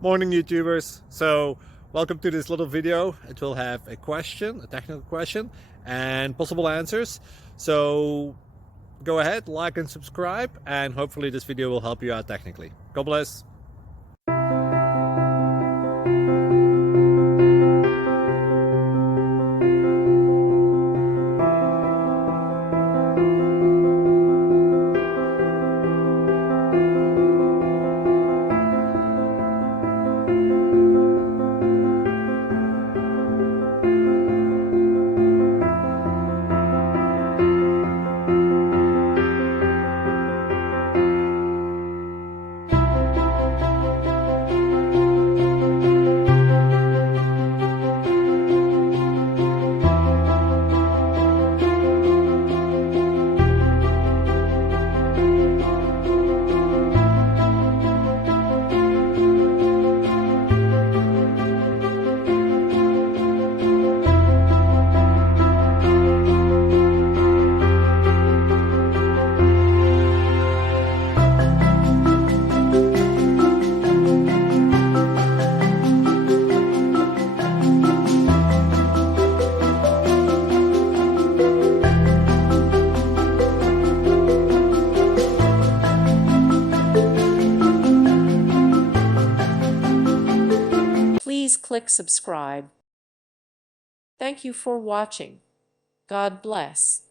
Morning YouTubers. So welcome to this little video. It will have a question, a technical question, and possible answers. So go ahead, like and subscribe, and hopefully this video will help you out technically. God bless. Please click subscribe. Thank you for watching. God bless.